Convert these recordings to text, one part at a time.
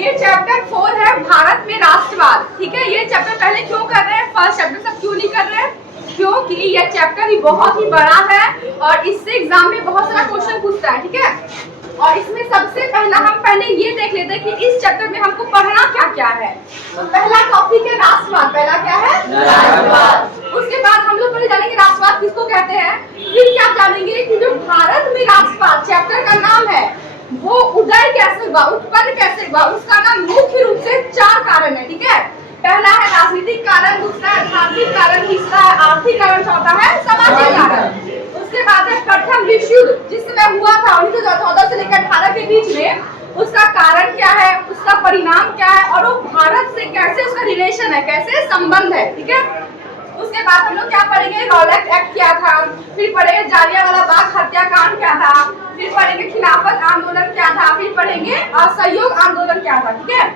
ये चैप्टर 4 है भारत में राष्ट्रवाद। ठीक है, ये चैप्टर पहले क्यों कर रहे हैं, फर्स्ट चैप्टर सब क्यों नहीं कर रहे हैं, क्योंकि ये चैप्टर भी बहुत ही बड़ा है और इससे एग्जाम में बहुत सारा क्वेश्चन पूछता है। ठीक है, और इसमें सबसे पहला हम पहले ये देख लेते हैं कि इस चैप्टर में हमको पढ़ना क्या क्या है। तो पहला टॉपिक है राष्ट्रवाद। पहला क्या है, राष्ट्रवाद। उसके बाद हम लोग पहले जानेंगे राष्ट्रवाद किसको कहते हैं, फिर क्या जानेंगे कि जो भारत में राष्ट्रवाद चैप्टर का नाम है वो उदय कैसे हुआ, उत्पन्न कैसे हुआ, उसका नाम मुख्य रूप से 4 कारण है। ठीक है, पहला है राजनीतिक कारण, दूसरा है धार्मिक कारण, तीसरा है आर्थिक कारण, चौथा है सामाजिक कारण। उसके बाद है प्रथम विश्व युद्ध जिस समय हुआ था 1914 से लेकर 18 के बीच में, उसका कारण क्या है, उसका परिणाम क्या है और वो भारत से कैसे उसका रिलेशन है, कैसे संबंध है। ठीक है, उसके बाद हम लोग क्या पढ़ेंगे, रॉलेट एक्ट क्या था, फिर पढ़ेंगे जालियांवाला बाग हत्याकांड क्या था, फिर पढ़ेंगे खिलाफत आंदोलन क्या था, फिर पढ़ेंगे असहयोग आंदोलन क्या था। ठीक है,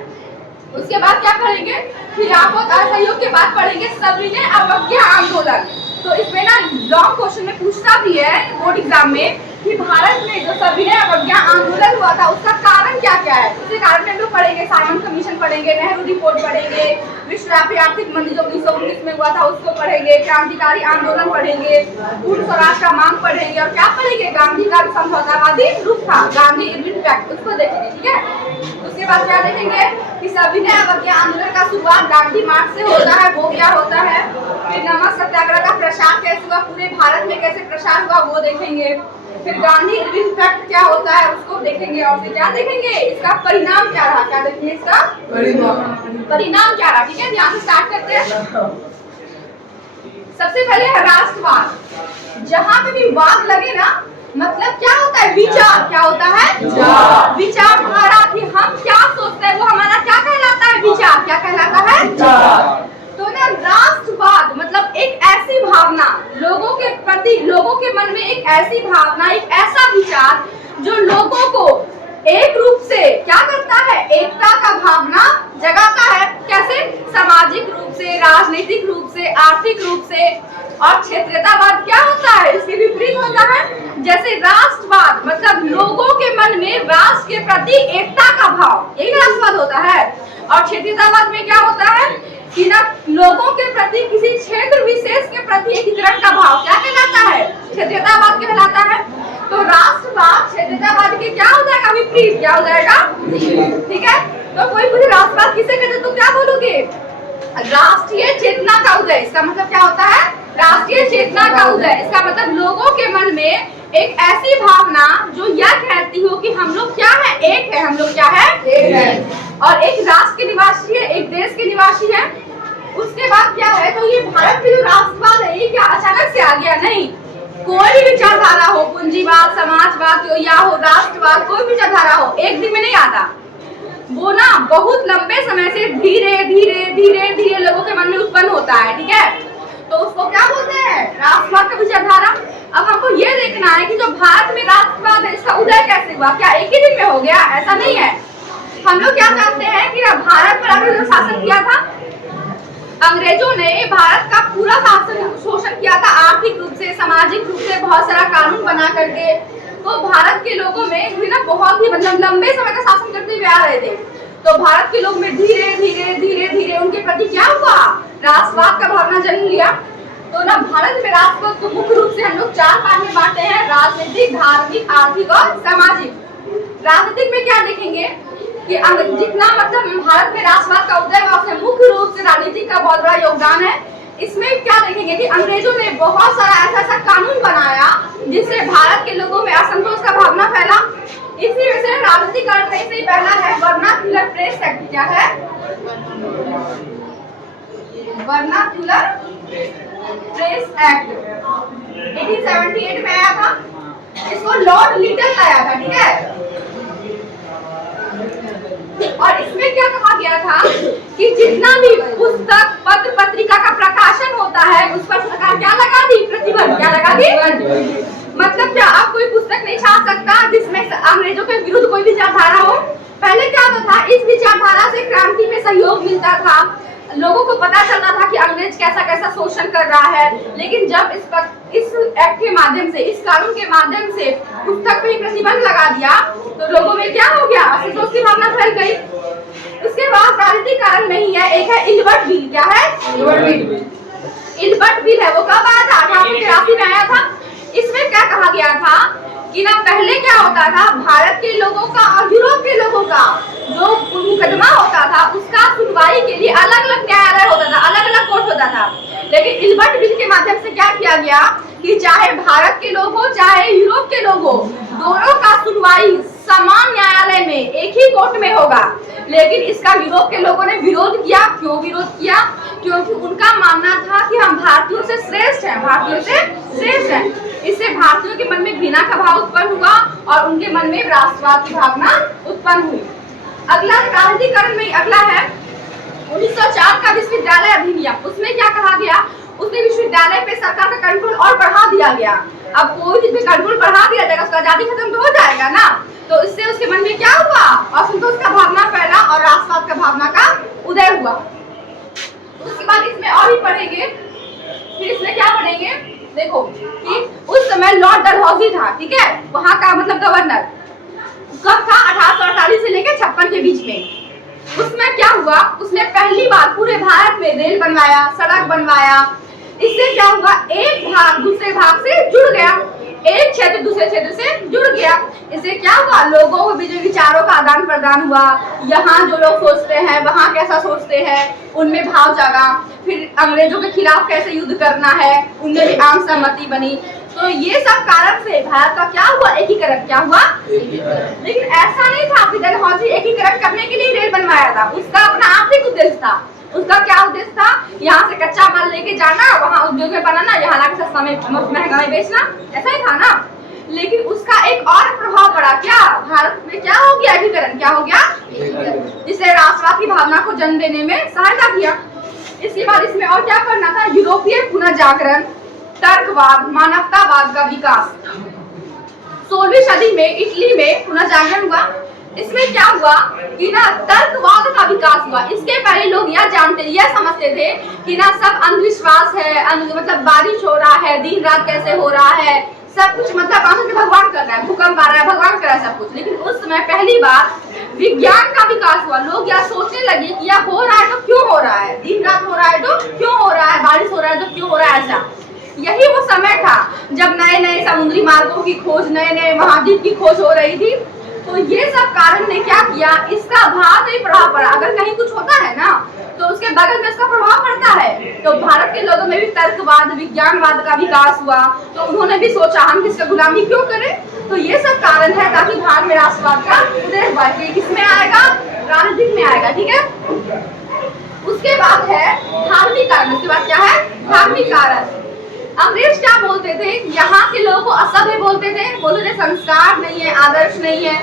उसके बाद क्या पढ़ेंगे, खिलाफत असहयोग के बाद पढ़ेंगे सविनय अवज्ञा आंदोलन। तो इसमें ना लॉन्ग क्वेश्चन में पूछता भी है बोर्ड एग्जाम में कि भारत में जो सविनय अवज्ञा आंदोलन हुआ था उसका कारण क्या क्या है। उसके कारण में हम लोग पढ़ेंगे, साइमन कमीशन पढ़ेंगे, नेहरू रिपोर्ट पढ़ेंगे, विश्वव्यापी आर्थिक मंदी जो 1919 में हुआ था उसको पढ़ेंगे, क्रांतिकारी आंदोलन पढ़ेंगे, पूर्ण स्वराज का मांग पढ़ेंगे और क्या पढ़ेंगे, गांधी का समझौतावादी रूप था, गांधी इरविन पैक्ट, उसको देखेंगे। ठीक है, उसके बाद क्या देखेंगे कि सविनय अवज्ञा आंदोलन का शुरुआत दांडी मार्च से होता है, वो क्या होता है, फिर नमक सत्याग्रह का प्रसार कैसे हुआ, पूरे भारत में कैसे प्रसार हुआ वो देखेंगे, फिर गांधी इरविन पैक्ट क्या होता है उसको देखेंगे और फिर क्या देखेंगे, इसका परिणाम क्या रहा, क्या देखेंगे, इसका परिणाम क्या रहा। ठीक है, यहाँ से स्टार्ट करते हैं। सबसे पहले है राष्ट्रवाद। जहाँ पे भी वाद लगे ना, मतलब क्या होता है, विचार, क्या होता है, विचारधारा कि हम क्या सोचते हैं वो हमारा क्या कहलाता है, विचार, क्या कहलाता है। तो ना राष्ट्रवाद मतलब एक ऐसी भावना, लोगों के प्रति, लोगों के मन में एक ऐसी भावना, एक ऐसा विचार जो लोगों को एक रूप से क्या करता है, एकता का भावना जगाता है। कैसे, सामाजिक रूप से, राजनीतिक रूप से, आर्थिक रूप से। और क्षेत्रीयतावाद क्या होता है, इसके विपरीत होता है। जैसे राष्ट्रवाद मतलब लोगों के मन में राष्ट्र के प्रति एकता का भाव, यही राष्ट्रवाद होता है। और क्षेत्रीयतावाद में क्या होता है कि ना लोगों के प्रति किसी क्षेत्र विशेष के प्रति एकीकरण का भाव क्या कहलाता है, क्षेत्रीयतावाद कहलाता है। तो राष्ट्रवाद क्षेत्रीयतावाद के क्या हो जाएगा, विपरीत, क्या हो जाएगा। ठीक है, तो कोई मुझे राष्ट्रवाद किसे कहते तो क्या बोलोगे, राष्ट्रीय चेतना का उदय। इसका मतलब क्या होता है, राष्ट्रीय चेतना का उदय। इसका मतलब लोगों के मन में एक ऐसी भावना जो यह कहती हो कि हम लोग क्या है, एक है, हम लोग क्या है, एक है और एक राष्ट्र के निवासी है, एक देश के निवासी है। उसके बाद क्या है, तो ये भारत में जो राष्ट्रवाद है ये क्या अचानक से आ गया, नहीं, कोई भी विचारधारा हो, पूंजीवाद, समाजवाद या हो राष्ट्रवाद, कोई विचारधारा हो, एक दिन में नहीं आता। वो ना बहुत लंबे समय से धीरे धीरे धीरे धीरे लोगों के मन में उत्पन्न होता है। ठीक है, तो उसको क्या बोलते हैं, राष्ट्रवाद का विचारधारा। अब हमको ये देखना है कि जो भारत में राष्ट्रवाद है इसका उदय कैसे हुआ, क्या एक ही दिन में हो गया, ऐसा नहीं है। हम लोग क्या जानते हैं कि भारत पर अंग्रेजों ने शासन किया था, अंग्रेजों ने भारत का पूरा शासन शोषण किया था, आर्थिक रूप से, सामाजिक रूप से, बहुत सारा कानून बना करके। तो भारत के लोगों में भी ना बहुत ही मतलब लंबे समय का शासन करते हुए आ रहे थे। तो भारत के लोग में धीरे धीरे धीरे धीरे उनके प्रति क्या हुआ, राष्ट्रवाद का भावना जन्म लिया। तो ना भारत में राष्ट्रवाद को मुख्य रूप से हम लोग 4 भाग में बांटते हैं, राजनीतिक, धार्मिक, आर्थिक और सामाजिक। राजनीतिक में क्या देखेंगे कि जितना मतलब भारत में राष्ट्रवाद का उदय हुआ उसमें मुख्य रूप से राजनीति का बहुत बड़ा योगदान है। इसमें क्या देखेंगे कि अंग्रेजों ने बहुत सारा ऐसा कानून बनाया जिससे भारत के लोगों में असंतोष का भावना फैला। इसी वजह से राजनीतिक कारण में से पहला है वर्नाक्युलर प्रेस एक्ट। क्या है, वर्नाक्युलर प्रेस एक्ट 1878 में आया था, इसको लॉर्ड लिटन लाया था। ठीक है, और इसमें क्या कहा गया था कि जितना भी पुस्तक, पत्र, पत्रिका का प्रकाशन होता है उस पर सरकार क्या लगा दी, प्रतिबंध। क्या लगा दी, मतलब क्या आप कोई पुस्तक नहीं छाप सकता जिसमें अंग्रेजों के विरुद्ध कोई विचारधारा हो। पहले क्या होता था, इस विचारधारा से क्रांति में सहयोग मिलता था, लोगों को पता चलता था कि अंग्रेज कैसा कैसा शोषण कर रहा है। लेकिन जब इस एक्ट के माध्यम से, इस कानून के माध्यम से पुस्तक पे ही प्रतिबंध लगा दिया तो लोगों में क्या हो गया, असंतोष की भावना फैल गई। कारण नहीं है, एक है इल्बर्ट बिल। क्या है? इल्बर्ट बिल है, वो कब आया था? 1883 में आया था। इसमें क्या कहा गया था कि ना पहले क्या होता था, भारत के लोगों का और यूरोप के लोगों का जो मुकदमा होता था उसका सुनवाई के लिए अलग अलग न्यायालय होता था, अलग अलग कोर्ट होता था। लेकिन इल्बर्ट बिल के माध्यम से क्या किया गया कि चाहे भारत के लोग हो चाहे यूरोप के लोग हो, दोनों का सुनवाई समान न्यायालय में एक ही कोर्ट में होगा। लेकिन इसका यूरोप के लोगों ने विरोध किया। क्यों विरोध किया? क्योंकि उनका मानना था कि हम भारतीयों से श्रेष्ठ हैं, भारतीयों से श्रेष्ठ हैं। इससे भारतीयों के मन में घृणा का भाव उत्पन्न हुआ और उनके मन में राष्ट्रवाद की भावना उत्पन्न हुई। अगला क्रांतिकरण में अगला है 1904 का विश्वविद्यालय अधिनियम। उसमें क्या कहा गया? उसने विश्वविद्यालय पे सरकार का कंट्रोल और बढ़ा दिया गया। अब कोई भी कंट्रोल बढ़ा दिया जाएगा, उसका आजादी खत्म तो हो जाएगा ना। तो इससे उसके मन में क्या हुआ? असंतोष का भावना फैला और राष्ट्रवाद का भावना का उदय हुआ। उसके बाद इसमें और भी पढ़ेंगे। फिर इसमें क्या पढ़ेंगे? देखो कि उस समय लॉर्ड डलहौजी था, ठीक है, वहां का मतलब गवर्नर। कब था? 1848 से लेकर 56 के बीच में। उसमें क्या हुआ? उसने पहली बार पूरे भारत में रेल बनवाया, सड़क बनवाया। इससे क्या हुआ? एक भाग दूसरे भाग से जुड़ गया, एक क्षेत्र दूसरे क्षेत्र से जुड़ गया। इससे क्या हुआ? लोगों के बीच विचारों का आदान प्रदान हुआ। यहाँ जो लोग सोचते हैं वहाँ कैसा सोचते हैं, उनमें भाव जागा। फिर अंग्रेजों के खिलाफ कैसे युद्ध करना है, उनमें भी आम सहमति बनी। तो ये सब कारण से भारत का क्या हुआ? एकीकरण। क्या हुआ? लेकिन ऐसा नहीं था कि डलहौजी एकीकरण करने के लिए रेल बनवाया था। उसका अपना आर्थिक उद्देश्य था। उसका क्या उद्देश्य था? यहाँ से कच्चा माल लेके जाना, वहाँ उद्योग में बनाना, यहाँ लाके सस्ता में महंगा में बेचना, ऐसा ही था ना। लेकिन उसका एक और प्रभाव पड़ा। क्या? भारत में क्या हो गया? एकीकरण। क्या हो गया? जिससे राष्ट्रवाद की भावना को जन्म देने में सहायता किया। इसके बाद इसमें और क्या करना था? यूरोपीय पुनर्जागरण, तर्कवाद, मानवतावाद का विकास। 16वीं सदी में इटली में पुनर्जागरण हुआ। इसमें क्या हुआ कि ना तर्कवाद का विकास हुआ। इसके पहले लोग यह समझते थे कि ना सब अंधविश्वास है, मतलब बारिश हो रहा है, दिन रात कैसे हो रहा है, सब कुछ मतलब भगवान कर रहा है, भूकंप आ रहा है, भगवान कर रहा है सब कुछ। लेकिन उस समय पहली बार विज्ञान का विकास हुआ। लोग यह सोचने लगे कि यह हो रहा है तो क्यों हो रहा है, दिन रात हो रहा है तो क्यों हो रहा है, बारिश हो रहा है तो क्यों हो रहा है। ऐसा यही वो समय था जब नए नए समुद्री मार्गों की खोज, नए नए महाद्वीप की खोज हो रही थी। तो ये सब कारण ने क्या किया? इसका भारत में प्रभाव पड़ा। अगर कहीं कुछ होता है ना तो उसके बगल में इसका प्रभाव पड़ता है। तो भारत के लोगों में भी तर्कवाद, विज्ञानवाद का विकास हुआ। तो उन्होंने भी सोचा हम किसका गुलामी क्यों करें। तो ये सब कारण है ताकि भारत में राष्ट्रवाद का उदय हुआ। किसमें आएगा? राजनीति में आएगा, ठीक है। उसके बाद है धार्मिक कारण। उसके बाद क्या है? धार्मिक कारण। अंग्रेज क्या बोलते थे? यहाँ के लोगों को असभ्य बोलते थे संस्कार नहीं है, आदर्श नहीं है।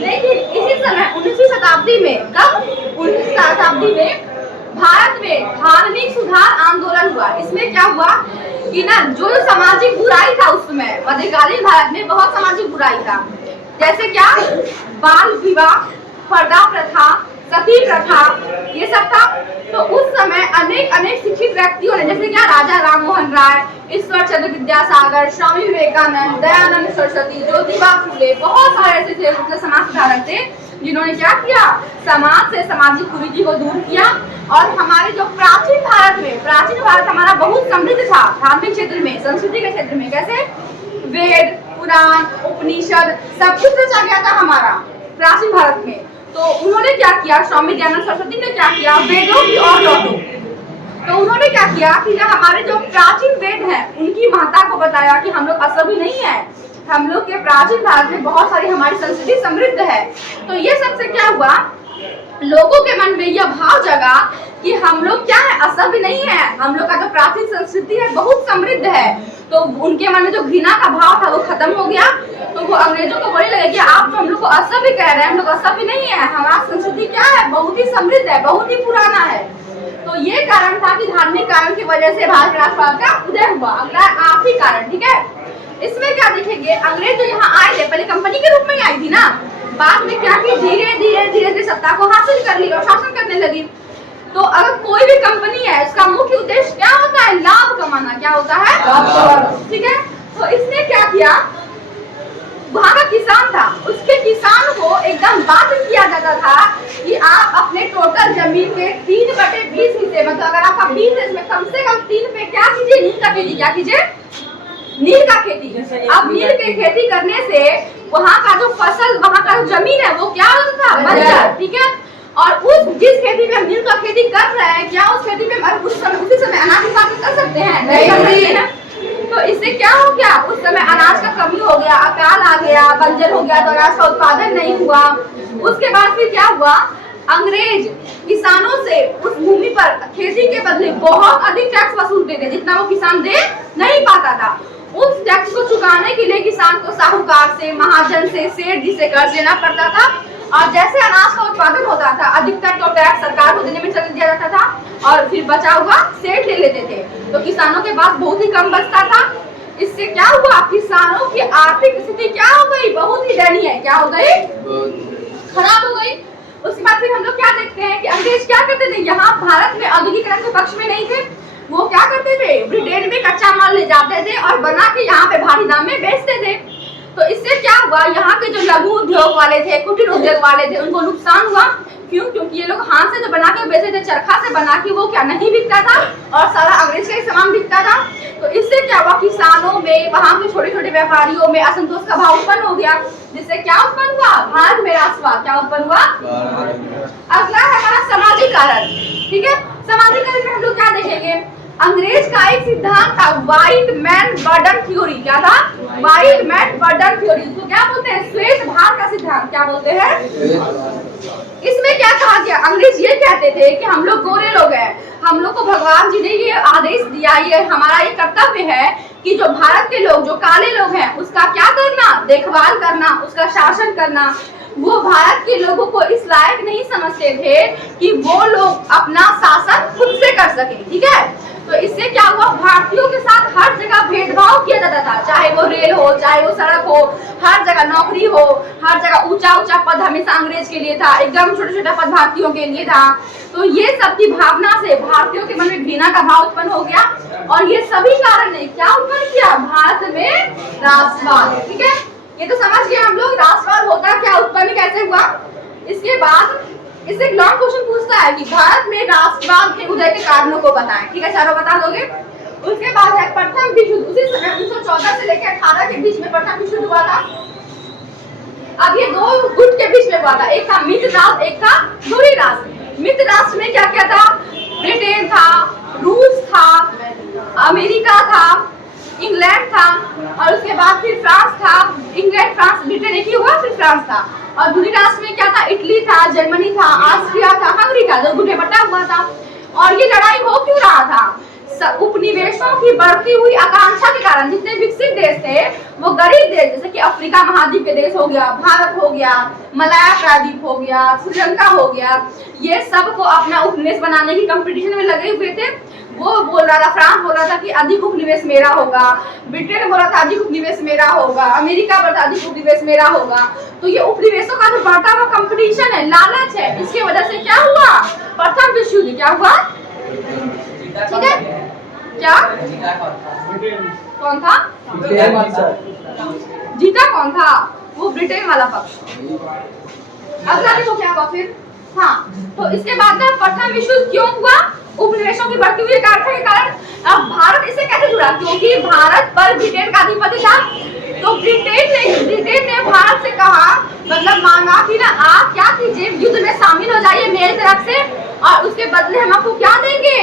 लेकिन इसी समय 19वीं शताब्दी में, कब? 19वीं शताब्दी में भारत में धार्मिक सुधार आंदोलन हुआ। इसमें क्या हुआ कि ना जो सामाजिक बुराई था उस समय, मध्यकालीन भारत में बहुत सामाजिक बुराई था। जैसे क्या? बाल विवाह, पर्दा प्रथा, सती प्रथा, ये सब था। तो उस समय अनेक शिक्षित व्यक्तियों ने, जैसे क्या राजा राम मोहन राय, ईश्वर चंद्र विद्यासागर, स्वामी विवेकानंद, दयानंद सरस्वती, ज्योतिबा फूले, बहुत सारे ऐसे समाज सुधारक थे जिन्होंने क्या किया? समाज से सामाजिक कुरीति को दूर किया। और हमारे जो प्राचीन भारत हमारा बहुत समृद्ध था धार्मिक क्षेत्र में, संस्कृति के क्षेत्र में। कैसे? वेद, पुराण, उपनिषद सब कुछ रचा गया था हमारा प्राचीन भारत में। तो उन्होंने क्या किया? स्वामी दयानंद सरस्वती ने क्या किया? वेदों की ओर लौटो। तो उन्होंने क्या किया कि ना हमारे जो प्राचीन वेद हैं उनकी महत्ता को बताया कि हम लोग असभ्य नहीं है, हम लोग के प्राचीन भारत में बहुत सारी हमारी संस्कृति समृद्ध है। तो ये सबसे क्या हुआ? लोगों के मन में यह भाव जगा कि हम लोग क्या है? असभ्य नहीं है, हम लोग का जो प्राचीन संस्कृति है बहुत समृद्ध है। तो उनके मन में जो घृणा का भाव था वो खत्म हो गया। तो वो अंग्रेजों को बोलने लगे कि आप तो हम लोग को असभ्य कह रहे हैं, हम लोग असभ्य नहीं है, हमारा संस्कृति क्या है? बहुत ही समृद्ध है, बहुत ही पुराना है। तो ये कारण था कि धार्मिक कारण की वजह से भारत राष्ट्रवाद का उदय हुआ। अगला आखिरी कारण, ठीक है। इसमें क्या देखेंगे? अंग्रेज जो यहाँ आए थे पहले कंपनी के रूप में ही आई थी ना, बाद में क्या की धीरे-धीरे सत्ता को हासिल कर ली और शासन करने लगी। तो अगर कोई भी कंपनी है उसका मुख्य उद्देश्य क्या होता है? लाभ कमाना। क्या होता है? ठीक है। तो इसने क्या किया? वहाँ का किसान था, उसके किसान को एकदम बाध्य किया जाता था कि आप अपने टोटल जमीन के 3 कम से कम 3 पे क्या कीजिए, नील का खेती। क्या कीजिए, नील का खेती। अब नील की खेती करने से वहाँ का जो फसल, वहाँ का जो जमीन है वो क्या होता था, बंजर। ठीक है, और उस जिस खेती में हम नील का खेती कर रहे हैं, क्या उस खेती में उसी समय अनाज उत्पादन कर सकते हैं? नहीं कर सकते हैं। तो इससे क्या हो गया, उस समय अनाज का कमी हो गया, अकाल आ गया, बंजर हो गया, तो अनाज का उत्पादन नहीं हुआ। उसके बाद फिर क्या हुआ, अंग्रेज किसानों से उस भूमि पर खेती के बदले बहुत अधिक टैक्स वसूलते थे, जितना वो किसान दे नहीं पाता था। उस टैक्स को चुकाने के लिए किसान को साहूकार से, महाजन से, सेठ जी से कर्ज लेना पड़ता था, और जैसे अनाज का उत्पादन होता था अधिकतर तो टैक्स सरकार को देने में चल दिया जाता था, और फिर बचा हुआ सेठ ले लेते थे। तो किसानों के पास बहुत ही कम बचता था। इससे क्या हुआ, किसानों की आर्थिक स्थिति क्या हो गई, बहुत ही दयनीय। क्या हो गई, खराब हो गई। उसके बाद फिर हम लोग क्या देखते हैं कि अंग्रेज क्या करते थे, यहाँ भारत में औद्योगिकरण के पक्ष में नहीं थे। वो क्या करते थे, ब्रिटेन में कच्चा माल ले जाते थे और बना के यहाँ पे भारी दाम में बेचते थे। तो इससे क्या हुआ, यहाँ के जो लघु उद्योग वाले थे, कुटीर उद्योग वाले थे, उनको नुकसान हुआ। क्यों, क्योंकि ये लोग हाथ से जो बना के बेचते थे, चरखा से बना के, वो क्या नहीं बिकता था और सारा अंग्रेज का ही सामान बिकता था। तो इससे क्या हुआ, किसानों में, वहाँ के छोटे छोटे व्यापारियों में असंतोष का भाव उत्पन्न हो गया, जिससे क्या उत्पन्न हुआ, भारत में राष्ट्रवाद क्या उत्पन्न हुआ। अगला है हमारा सामाजिक कारण। ठीक है, सामाजिक कारण में हम लोग क्या देखेंगे, अंग्रेज का एक सिद्धांत था व्हाइट मैन बर्डन थ्योरी। क्या था, व्हाइट मैन बर्डन थ्योरी। इसको क्या बोलते हैं, श्वेत भार का सिद्धांत। क्या बोलते हैं, इसमें क्या कहा गया, अंग्रेज ये कहते थे कि हम लोग गोरे लोग हैं, हम लोग को भगवान जी ने ये आदेश दिया, ये हमारा ये कर्तव्य है कि जो भारत के लोग, जो काले लोग हैं, उसका क्या करना, देखभाल करना, उसका शासन करना। वो भारत के लोगों को इस लायक नहीं समझते थे कि वो लोग अपना शासन खुद से कर सके। ठीक है, तो इससे क्या हुआ, भारतीयों के साथ हर जगह भेदभाव किया जाता था, चाहे वो रेल हो, चाहे वो सड़क हो, हर जगह नौकरी हो, हर जगह ऊंचा ऊंचा पद हमेशा अंग्रेज के लिए था, एकदम छोटा छोटा पद भारतीयों के लिए था। तो ये सब की भावना से भारतीयों के मन में घृणा का भाव उत्पन्न हो गया, और ये सभी कारण ने क्या उत्पन्न किया, भारत में राष्ट्रवाद। ठीक है, ये तो समझ गए हम लोग राष्ट्रवाद होता क्या, उत्पन्न कैसे हुआ। इसके बाद इससे एक लॉन्ग क्वेश्चन पूछता है कि भारत में राष्ट्रवाद के उदय के कारणों को बताएं। ठीक है, चारों बता दोगे। उसके बाद है प्रथम विश्व युद्ध। उसी समय 1914 से लेकर 18 के बीच में प्रथम विश्व युद्ध हुआ था। अब ये दो गुट के बीच में हुआ था, एक था मित्र राष्ट्र, एक था धुरी राष्ट्र। मित्र राष्ट्र में क्या क्या था, ब्रिटेन था, रूस था, अमेरिका था, इंग्लैंड था, और उसके बाद फिर फ्रांस था। इंग्लैंड, फ्रांस, ब्रिटेन एक ही हुआ, फिर फ्रांस था। और धुरी राष्ट्र में क्या था, इटली था, जर्मनी था, ऑस्ट्रिया था, हंगरी था, जो गुटे बटा हुआ था। और ये लड़ाई हो क्यों रहा था, उपनिवेशों की बढ़ती हुई आकांक्षा के कारण। जितने विकसित देश थे वो गरीब देश, जैसे कि अफ्रीका महाद्वीप के देश हो गया, भारत हो गया, मलाया प्रायद्वीप हो गया, श्रीलंका हो गया, ये सब को अपना उपनिवेश बनाने की कंपटीशन में लगे हुए थे। वो बोल रहा था, फ्रांस बोल रहा था कि अधिक उपनिवेश मेरा होगा, ब्रिटेन बोल रहा था अधिक उपनिवेश मेरा होगा, अमेरिका बोल रहा था अधिक उपनिवेश मेरा होगा। तो ये उपनिवेशों का जो बढ़ता हुआ कंपटीशन है, लालच है, इसकी वजह से क्या हुआ, प्रथम विश्व युद्ध क्या हुआ। ठीक है, क्या कौन था, जीता कौन था, वो ब्रिटेन वाला पक्ष। अगला देखो क्या हुआ फिर। हाँ, तो इसके बाद ना प्रथम विश्व युद्ध क्यों हुआ, उपनिवेशों की बढ़ती हुई आकांक्षा के कारण। अब भारत इससे कैसे जुड़ा, क्योंकि भारत पर ब्रिटेन का आधिपत्य था। तो ब्रिटेन ने भारत से कहा, मतलब मांगा कि ना आप क्या कीजिए, युद्ध में शामिल हो जाइए मेरी तरफ से, और उसके बदले हम आपको क्या देंगे,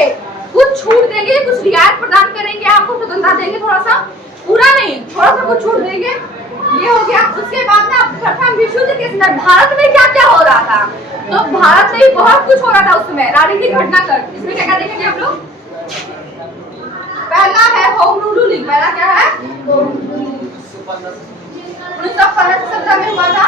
कुछ छूट देंगे, कुछ रियायत प्रदान करेंगे, आपको स्वतंत्रता देंगे, थोड़ा सा, पूरा नहीं, थोड़ा सा कुछ छूट देंगे। ये हो गया। उसके बाद ना प्रथम विश्व युद्ध के समय भारत में क्या क्या हो रहा था, तो भारत में बहुत कुछ हो रहा था उस समय, राजनीतिक घटनाक्रम। इसमें क्या क्या देखेंगे हम लोग। पहला है होम रूलिंग। पहला क्या है, 1915 में हुआ था।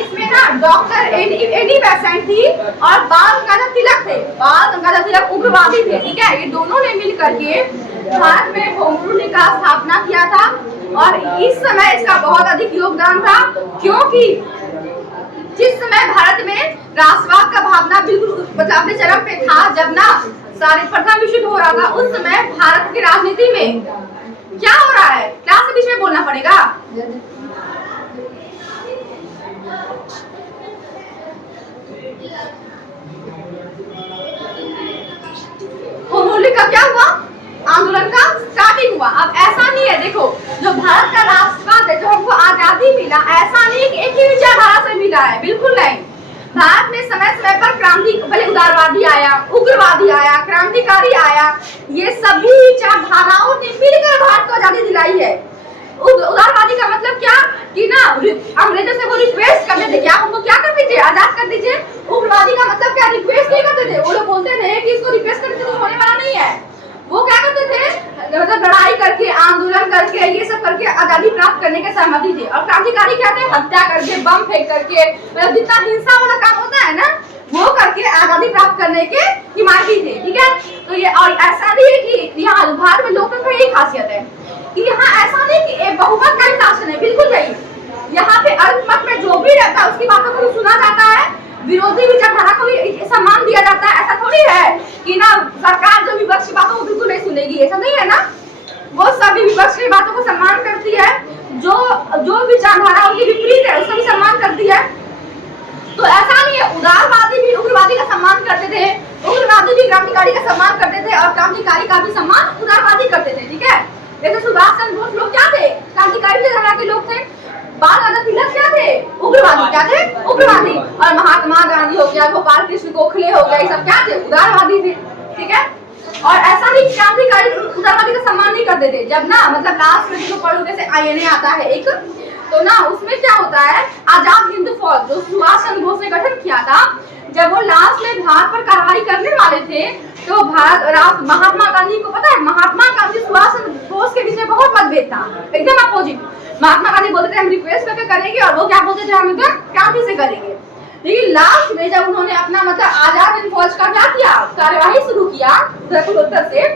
इसमें ना डॉक्टर एनी बेसेंट थी और बाल गंगाधर तिलक थे। बाल गंगाधर तिलक उग्रवादी थे। ठीक है, ये दोनों ने मिलकर के भारत में होम रूलिंग का स्थापना किया था, और इस समय इसका बहुत अधिक योगदान था, क्योंकि जिस समय भारत में राष्ट्रवाद का भावना बिल्कुल अपने चरम पे था, जब ना सारे प्रथम विश्व युद्ध हो रहा था, उस समय भारत की राजनीति में क्या हो रहा है, क्लास के बीच में बोलना पड़ेगा। होम रूलिंग मिला, ऐसा नहीं कि एक ही विचारधारा से मिला है, बिल्कुल नहीं। भारत में समय समय पर क्रांति, पहले उदारवादी आया, उग्रवादी आया, क्रांतिकारी आया, ये सभी विचारधाराओं ने मिलकर भारत को आजादी दिलाई है। उदारवादी का मतलब क्या कि ना अंग्रेजों से वो रिक्वेस्ट करते थे, क्या हमको क्या कर दीजिए, आजाद कर दीजिए। उग्रवादी का मतलब क्या, रिक्वेस्ट नहीं करते थे, वो लोग बोलते थे कि इसको रिक्वेस्ट करने से कुछ होने वाला नहीं है। वो क्या करते थे, मतलब लड़ाई करके, आंदोलन करके, ये सब करके आजादी प्राप्त करने के सहमति थे। और क्रांतिकारी क्या थे, हत्या करके, बम फेंक करके, मतलब जितना हिंसा वाला काम होता है ना, वो करके आजादी प्राप्त करने के हिमायती थे, ठीक है। तो ये और ऐसा नहीं है कि यहाँ भारत में लोकतंत्र की यही खासियत है कि यहाँ ऐसा नहीं कि एक बहुमत का ही शासन है, बिल्कुल नहीं। यहाँ पे अल्पमत में जो भी रहता है उसकी बातों को भी सुना जाता है, विरोधी विचारधारा को भी सम्मान दिया जाता है। ऐसा थोड़ी है कि ना सरकार जो विपक्ष की बातों को बिल्कुल नहीं सुनेगी, ऐसा नहीं है ना। वो सभी विपक्ष की बातों को सम्मान करती है, जो विचारधारा उनकी विपरीत है उसका भी सम्मान करती है। तो ऐसा नहीं है, उदारवादी भी उग्रवादी का सम्मान करते थे, उग्रवादी भी क्रांतिकारी का सम्मान करते थे, और क्रांतिकारी का भी सम्मान उदारवादी करते थे, ठीक है। जैसे सुभाष चंद्र बोस लोग क्या थे, क्रांतिकारी विचारधारा के लोग थे। बाल गंगाधर तिलक क्या थे, उग्रवादी, क्या थे, उग्रवादी। और महात्मा गांधी हो गया, गोपाल कृष्ण गोखले हो गया, ये सब क्या थे, उदारवादी थे, ठीक है। और ऐसा नहीं क्रांतिकारी उदारवादी का सम्मान नहीं करते थे। जब ना मतलब लास्ट में जो पढ़ो, जैसे INA आता है एक, तो ना उसमें क्या होता है, आजाद हिंद फौज जो सुभाष चंद्र बोस ने गठन किया था, जब वो लास्ट में भारत पर कार्रवाई करने वाले थे, तो महात्मा गांधी को पता है, महात्मा गांधी सुभाष चंद्र बोस के बीच में बहुत मतभेद था, एकदम अपोजिट। महात्मा गांधी बोलते थे हम रिक्वेस्ट करके करेंगे, और वो क्या बोलते थे, हम एकदम क्रांति से करेंगे। लेकिन लास्ट में जब उन्होंने अपना मतलब आजाद हिंद फौज का क्या किया, कार्यवाही शुरू किया उत्तर से,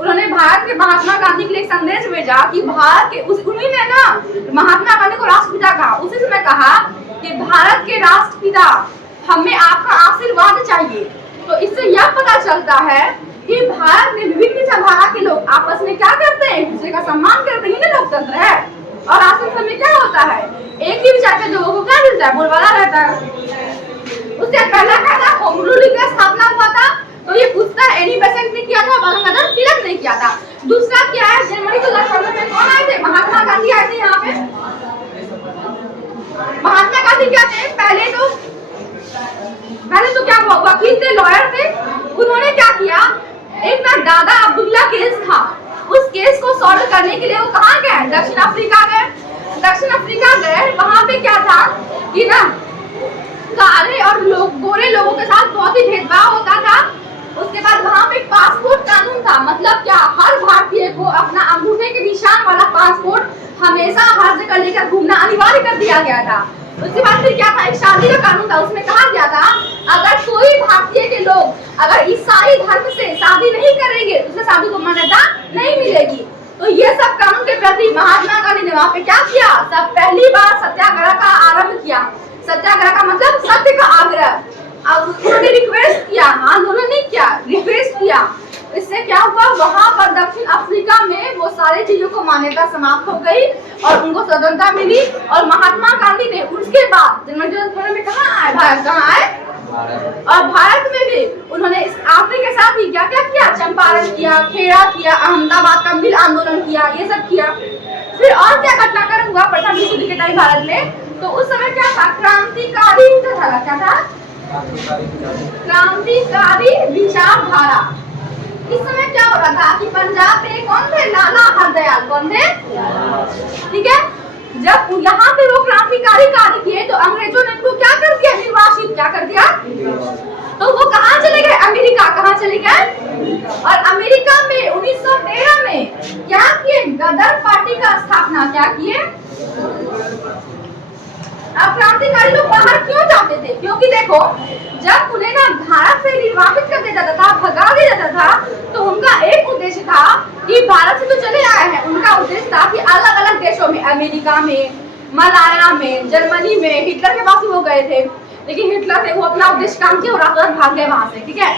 उन्होंने भारत के महात्मा गांधी के लिए एक संदेश भेजा कि भारत के उन्हीं ने ना महात्मा गांधी को राष्ट्रपिता कहा। उसी समय कहा कि भारत के राष्ट्रपिता, हमें आपका आशीर्वाद चाहिए। तो इससे यह पता चलता है कि भारत में विभिन्न विचारधारा के लोग आपस में क्या करते हैं, एक दूसरे का सम्मान करते हैं, लोकतंत्र है। और राष्ट्रसभा में क्या होता है, एक ही विचार के लोगों को क्या मिलता है, बोलबाला रहता है। उससे पहला क्या था, होम रूलिंग का स्थापना हुआ था, तो ये पूछता है एनी बेसेंट ने किया था, बाल गंगाधर तिलक ने किया था। दूसरा क्या है, जनवरी 2015 में कौन आए थे, महात्मा गांधी आए थे यहाँ पे। महात्मा गांधी क्या थे, पहले तो क्या वकील थे, लॉयर थे। उन्होंने क्या किया, एक ना दादा अब्दुल्ला केस था, उस केस को सॉल्व करने के लिए वो कहाँ गए, दक्षिण अफ्रीका गए। दक्षिण अफ्रीका गए, वहां पे क्या था कि ना काले और गोरे लोगों के साथ बहुत ही भेदभाव होता था। उसके बाद वहां पे पासपोर्ट कानून था, मतलब क्या, हर भारतीय को अपना अंगूठे के निशान वाला पासपोर्ट हमेशा हर जगह लेकर घूमना अनिवार्य कर दिया गया था। उसके बाद फिर क्या था, एक शादी का कानून था, उसमें कहा गया था अगर कोई भारतीय के लोग अगर ईसाई धर्म से शादी नहीं करेंगे तो उसे शादी को मान्यता नहीं मिलेगी। तो ये सब कानून के प्रति महात्मा गांधी ने वहाँ पे क्या किया, सब पहली बार सत्याग्रह का आरंभ किया। सत्याग्रह का मतलब सत्य का आग्रह। उन्होंने रिक्वेस्ट किया, आंदोलन नहीं किया, रिक्वेस्ट किया। इससे क्या हुआ, वहां पर दक्षिण अफ्रीका में वो सारी चीजों को मान्यता समाप्त हो गई और उनको स्वतंत्रता मिली। और महात्मा गांधी ने उसके बाद जनवरी 2015 में कहाँ आए, भारत कहाँ आए, और भारत में भी उन्होंने इस आपने के साथ ही क्या क्या किया, चंपारण किया, खेड़ा किया, अहमदाबाद का मिल आंदोलन किया, ये सब किया। फिर और क्या घटनाक्रम हुआ प्रथम विश्व युद्ध के टाइम भारत में, तो उस समय क्या था, क्रांतिकारी विचारधारा, क्या था, क्रांतिकारी विचारधारा। इस समय क्या हो रहा था कि पंजाब में कौन थे, लाला हरदयाल, कौन थे, ठीक है। जब यहाँ पे वो क्रांतिकारी कार्य किए तो अंग्रेजों ने इनको क्या कर दिया, निर्वासित, क्या कर दिया, तो वो कहाँ चले गए, अमेरिका, कहाँ चले गए। और अमेरिका में 1913 में क्या किए, गदर पार्टी का स्थापना क्या किए। अब क्रांतिकारी लोग बाहर क्यों जाते थे, क्योंकि देखो जब उन्हें ना भारत से निर्वासित कर दिया जाता था, भगा दिया जाता था, तो उनका एक उद्देश्य था कि भारत से तो चले आए हैं, उनका उद्देश्य था कि अलग अलग देशों में, अमेरिका में, मलाया में, जर्मनी में, हिटलर के पास वो गए थे, लेकिन हिटलर थे वो अपना उद्देश्य काम किया और रातों-रात भाग गए वहां से, ठीक है।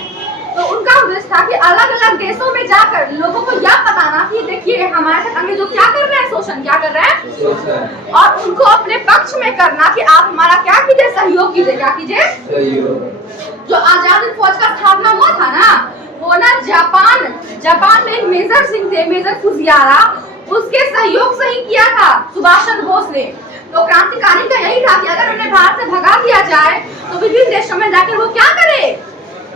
तो उनका उद्देश्य था कि अलग अलग देशों में जाकर लोगों को यह बताना कि देखिए हमारे साथ अंग्रेज जो क्या कर रहे हैं, शोषण क्या कर रहे हैं, और उनको अपने पक्ष में करना कि आप हमारा क्या कीजिए, सहयोग कीजिए, क्या कीजिए। जो आजाद हिंद फौज का स्थापना हुआ था ना, वो ना जापान में एक मेजर सिंह थे, मेजर फुजियारा, उसके सहयोग से ही किया था सुभाष चंद्र बोस ने। तो क्रांतिकारी का यही था कि अगर उन्हें भारत से भगा दिया जाए तो विभिन्न देशों में जाकर वो क्या करे,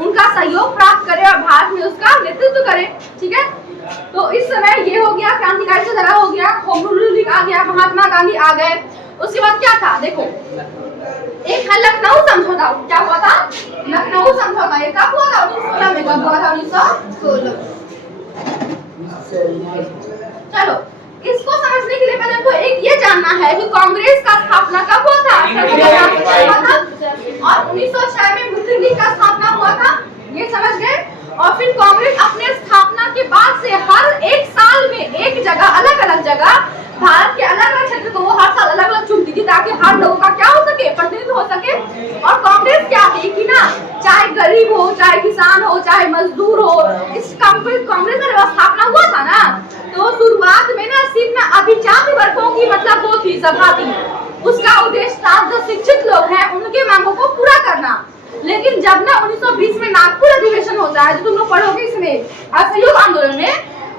उनका सहयोग प्राप्त करे और भारत में उसका नेतृत्व करे। ठीक है, तो इस समय ये हो गया, क्रांतिकारी से लड़ा हो गया, होम रूल लीग आ गया, महात्मा गांधी आ गए। उसके बाद क्या था, देखो एक है लखनऊ समझौता। क्या हुआ था? लखनऊ समझौता। ये कब हुआ था? 1916 में। कब हुआ था? 1916। चलो इसको समझने के लिए पहले आपको एक ये जानना है कि कांग्रेस का स्थापना कब हुआ था? और 1906 में मुस्लिम लीग का स्थापना हुआ था, ये समझ गए। और फिर कांग्रेस अपने स्थापना के बाद से हर एक साल में एक जगह, अलग अलग जगह भारत के अलग अलग क्षेत्र को वो हर साल अलग अलग चुनती थी ताकि हर लोगों का क्या हो सके, प्रतिनिधित्व हो सके। और कांग्रेस क्या थी कि ना, चाहे गरीब हो, चाहे किसान हो, चाहे मजदूर हो, इस कांग्रेस का जब स्थापना हुआ था ना, तो शुरुआत में ना सिर्फ ना अभिजात वर्गों की मतलब वो थी, सभा थी। उसका उद्देश्य था जो शिक्षित लोग हैं उनके मांगों को पूरा करना। लेकिन जब ना 1920 में नागपुर अधिवेशन होता है, जो तुम लोग पढ़ोगे इसमें असहयोग आंदोलन में,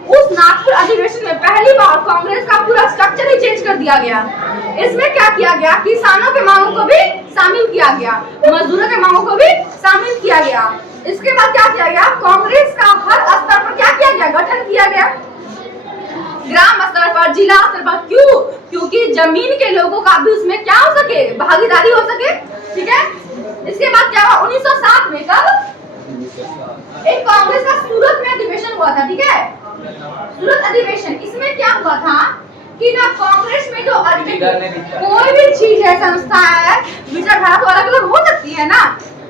उस नागपुर अधिवेशन में पहली बार कांग्रेस का पूरा स्ट्रक्चर ही चेंज कर दिया गया। इसमें क्या किया गया, किसानों के मांगों को भी शामिल किया गया, मजदूरों के मांगों को भी शामिल किया गया। इसके बाद क्या किया गया, कांग्रेस का हर स्तर पर क्या किया गया, गठन किया गया, ग्राम स्तर पर, जिला स्तर पर। क्यों? क्योंकि जमीन के लोगों का भी उसमें क्या हो सके, भागीदारी हो सके। ठीक है, इसके बाद क्या हुआ, 1907 में कब एक कांग्रेस का सूरत में अधिवेशन हुआ था। ठीक है, सूरत अधिवेशन, इसमें क्या हुआ था कि ना कांग्रेस में जो कोई भी चीज है, संस्था है, विचारधारा तो अलग अलग हो सकती है ना।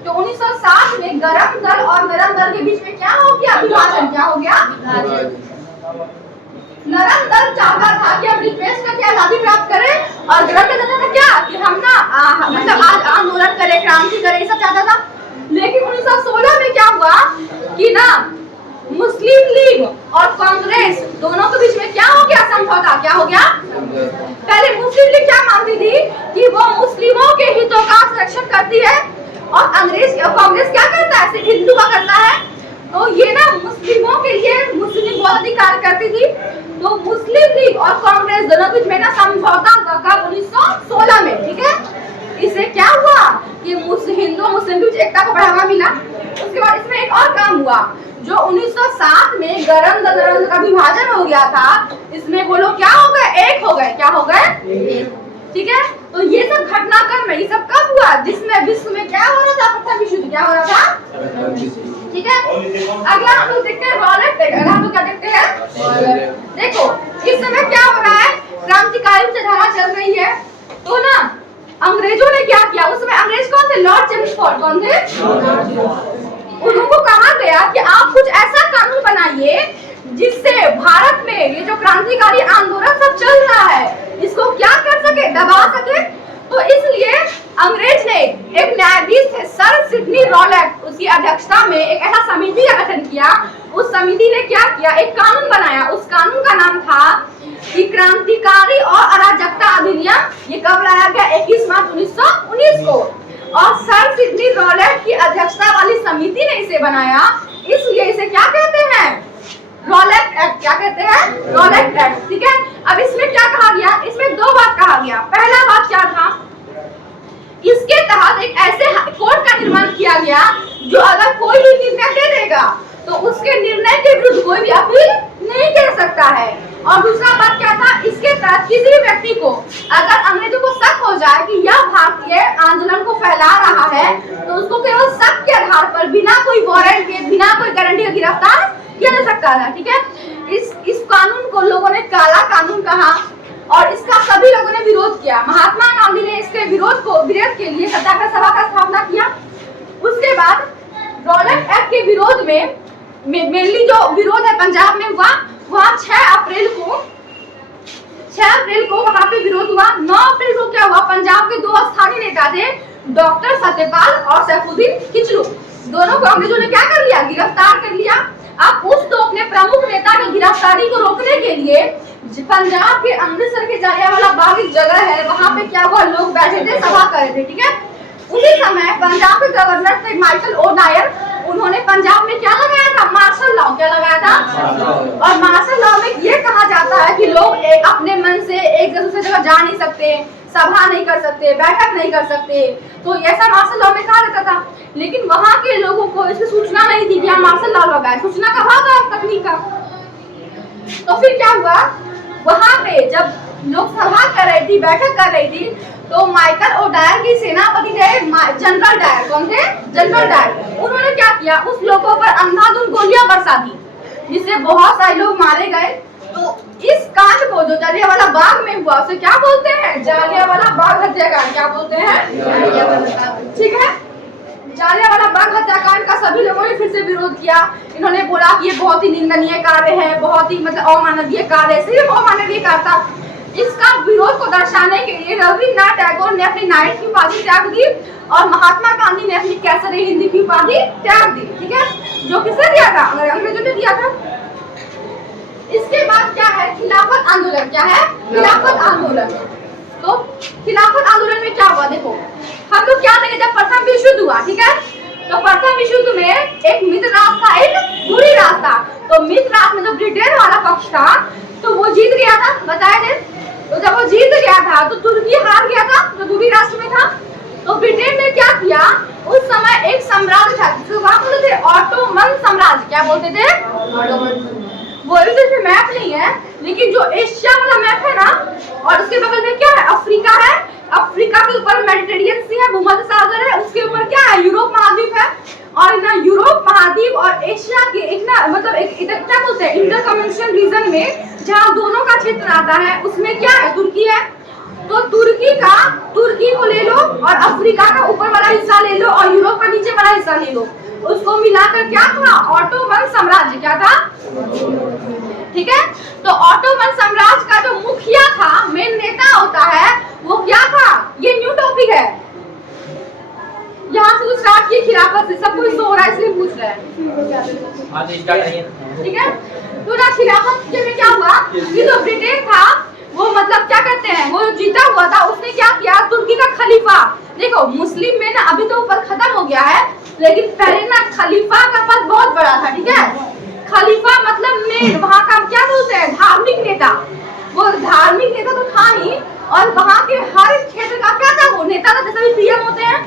तो 1907 में गरम दल और नरम दल के बीच में क्या हो गया, विभाजन। क्या हो गया? नरम दल चाहता था कि हम रिक्वेस्ट करके आजादी प्राप्त करें, और गरम दल चाहता था क्या कि हम ना मतलब आंदोलन करें, क्रांति करें, ये सब चाहता था। लेकिन 1916 में क्या हुआ कि ना मुस्लिम लीग और कांग्रेस दोनों के बीच में क्या हो गया, समझौता। क्या हो गया? पहले मुस्लिम लीग क्या मानती थी कि वो मुस्लिमों के हितों का संरक्षण करती है, और कांग्रेस क्या करता है, सिर्फ हिंदू का करता है। तो ये ना मुस्लिमों के लिए मुस्लिम लीग बहुत अधिकार करती थी। तो मुस्लिम लीग और कांग्रेस दोनों के बीच में ना समझौता हुआ 1916 में। ठीक है, इससे क्या हुआ कि हिंदू मुस्लिम के बीच एकता को बढ़ावा मिला। उसके बाद इसमें एक और काम हुआ, जो 1907 में गरम दल का विभाजन हो गया था, इसमें वो लोग क्या हो गए, एक हो गए। क्या हो गए? ठीक है, तो ये सब घटनाक्रम में ये सब कब हुआ, जिसमें विश्व में क्या हो रहा था, प्रथम विश्व युद्ध क्या हो रहा था। ठीक है, अगला हम लोग देखते हैं रॉलेट। अगला हम लोग क्या देखते हैं, देखो इस समय क्या हो रहा है, क्रांतिकारी विचारधारा चल रही है। तो ना अंग्रेजों ने क्या किया, उसमें अंग्रेज कौन थे, लॉर्ड चेम्सफोर्ड। कौन थे? उनको कहा गया कि आप कुछ ऐसा कानून बनाइए जिससे भारत में ये जो क्रांतिकारी आंदोलन सब चल रहा है, इसको क्या कर सके, दबा सके। तो इसलिए अंग्रेज ने एक न्यायाधीश थे सर सिडनी रॉलेट, उसकी अध्यक्षता में एक ऐसा समिति का गठन किया। उस समिति ने क्या किया, एक कानून बनाया। उस कानून का नाम था कि क्रांतिकारी और अराजकता अधिनियम। ये कब लाया गया, 21 मार्च 1919 को। और सर सिडनी रॉलेट की अध्यक्षता वाली समिति ने इसे बनाया, इसलिए इसे क्या कहते हैं, रॉलेट एक्ट। क्या कहते हैं? Rowlatt act. ठीक है, अब इसमें क्या कहा गया, इसमें दो बात कहा गया। पहला बात क्या था, इसके तहत एक ऐसे कोर्ट का निर्माण किया गया जो अगर कोई भी निर्णय दे देगा तो उसके निर्णय के विरुद्ध कोई भी अपील नहीं कर सकता है। और दूसरा बात क्या था, इसके तहत किसी भी व्यक्ति को अगर अंग्रेजों को शक हो जाए कि यह भारतीय आंदोलन को फैला रहा है, तो उसको केवल शक के आधार पर बिना कोई वारंट के, बिना कोई गारंटी के गिरफ्तार किया जा सकता था। ठीक है, इस कानून को लोगों ने काला कानून कहा और इसका सभी लोगों ने विरोध किया। महात्मा गांधी ने इसके विरोध के लिए सत्याग्रह सभा का स्थापना किया। उसके बाद रॉलेट एक्ट के विरोध में मेनली जो विरोध है पंजाब में हुआ, वहाँ 6 अप्रैल को वहाँ पे विरोध हुआ। 9 अप्रैल को क्या हुआ, पंजाब के 2 स्थानीय नेता थे, डॉक्टर सत्यपाल और सैफुद्दीन किचलू, दोनों को अंग्रेजों ने क्या कर लिया, गिरफ्तार कर लिया। अब उस दो अपने प्रमुख नेता की गिरफ्तारी को रोकने के लिए पंजाब के अमृतसर के जलियांवाला बाग एक जगह है, वहाँ पे क्या हुआ, लोग बैठे थे, सभा कर रहे थे। ठीक है, उसी समय पंजाब के गवर्नर थे माइकल ओ नायर, उन्होंने पंजाब में क्या लगाया था, मार्शल मार्शल लॉ। क्या लगाया था? और मार्शल लॉ में ये कहा जाता है कि लोग अपने मन से एक दूसरे जगह जा नहीं सकते, सभा नहीं कर सकते, बैठक नहीं कर सकते, तो ऐसा मार्शल लॉ में कहा रहता था। लेकिन वहां के लोगों को इसकी सूचना नहीं थी कि यहाँ मार्शल लॉ लगा है, सूचना का अभाव था तकनीक का। तो फिर क्या हुआ, वहां पे जब लोग सभा कर रही थी, बैठक कर रही थी, तो माइकल ओडायर के सेनापति थे जनरल डायर। कौन थे? General Dyer. उन्होंने क्या किया, उस लोगों पर अंधाधुंध गोलियां बरसा दी, जिससे बहुत सारे लोग मारे गए। तो इस कांड को जो जलियांवाला बाग में हुआ उसे क्या बोलते हैं? जलियांवाला बाग हत्याकांड। क्या बोलते हैं? ठीक है, जलियांवाला बाग हत्याकांड का सभी लोगों ने फिर से विरोध किया। इन्होंने बोला कि ये बहुत ही निंदनीय कार्य है, बहुत ही मतलब अमानवीय कार्य है, सिर्फ अमानवीय कार्य था। इसका विरोध को दर्शाने के लिए रविन्द्रनाथ टैगोर ने अपनी नाइट की उपाधि त्याग दी और महात्मा गांधी ने अपनी कैसरे हिंदी की उपाधि त्याग दी। ठीक है, जो किसने दिया था? अंग्रेजों ने दिया था। इसके बाद क्या है? खिलाफत आंदोलन। क्या है? खिलाफत आंदोलन। तो खिलाफत आंदोलन में क्या हुआ देखो, हम लोग क्या देखें, जब प्रथम विश्व युद्ध हुआ, ठीक है, तो प्रथम विश्व युद्ध में एक मित्र राष्ट्र था, एक दूरी राष्ट्र था। तो मित्र राष्ट्र में जो ब्रिटेन वाला पक्ष था तो वो जीत गया था, बताया थे। तो जब वो जीत गया था तो तुर्की हार गया था जो दूरी राष्ट्र में था। तो ब्रिटेन ने क्या किया, उस समय एक साम्राज्य था जिसको क्या बोलते थे? ऑटोमन साम्राज्य। क्या बोलते थे? वो सिर्फ मैप नहीं है, लेकिन जो एशिया वाला मैप है ना, और उसके बगल में क्या है? अफ्रीका है। अफ्रीका के ऊपर मेडिटेरियन सी है, भूमध्य सागर है, उसके ऊपर क्या है? यूरोप महाद्वीप है। और ना यूरोप महाद्वीप और एशिया के एक ना मतलब एक क्या बोलते हैं, इंटर कम्युनिकेशन रीजन में जहाँ दोनों का क्षेत्र आता है, उसमें क्या है? तुर्की है। तो तुर्की को ले लो और अफ्रीका का ऊपर वाला हिस्सा ले लो और यूरोप का नीचे वाला हिस्सा ले लो, उसको मिलाकर क्या था? ऑटोमन साम्राज्य। क्या था? ठीक है, तो ऑटोमन साम्राज्य का जो मुखिया था, मेन नेता होता है, वो क्या था? ये न्यू टॉपिक है, यहाँ से तो स्टार्ट किए खिलाफत से, सब कोई सो रहा है इसलिए पूछ रहे हैं। ठीक है, तो ना खिलाफत में क्या हुआ कि जो ब्रिटेन था वो मतलब क्या कहते हैं, वो जीता हुआ था, उसने क्या किया? तुर्की का खलीफा, देखो मुस्लिम में ना अभी तो ऊपर खत्म हो गया है, लेकिन पहले ना खलीफा का पद बहुत बड़ा था। ठीक है, खलीफा मतलब मेन, वहाँ का क्या बोलते हैं? धार्मिक नेता। वो धार्मिक नेता तो था ही, और वहाँ के हर क्षेत्र का क्या था? वो नेता था, जैसे भी पीएम होते हैं।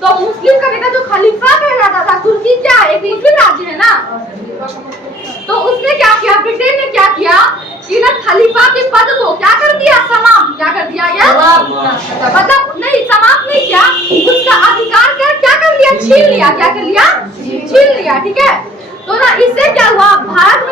तो मुस्लिम का नेता जो खलीफा कहलाता था, तुर्की क्या है? एक मुस्लिम राज्य है ना। तो उसने क्या किया, ब्रिटेन ने क्या किया कि ना खलीफा के पद को क्या कर दिया? समाप्त। क्या कर दिया गया? मतलब नहीं, समाप्त नहीं किया, उसका अधिकार क्या कर लिया? छीन लिया। क्या कर लिया? छीन लिया। ठीक है, तो ना इससे क्या हुआ, भारत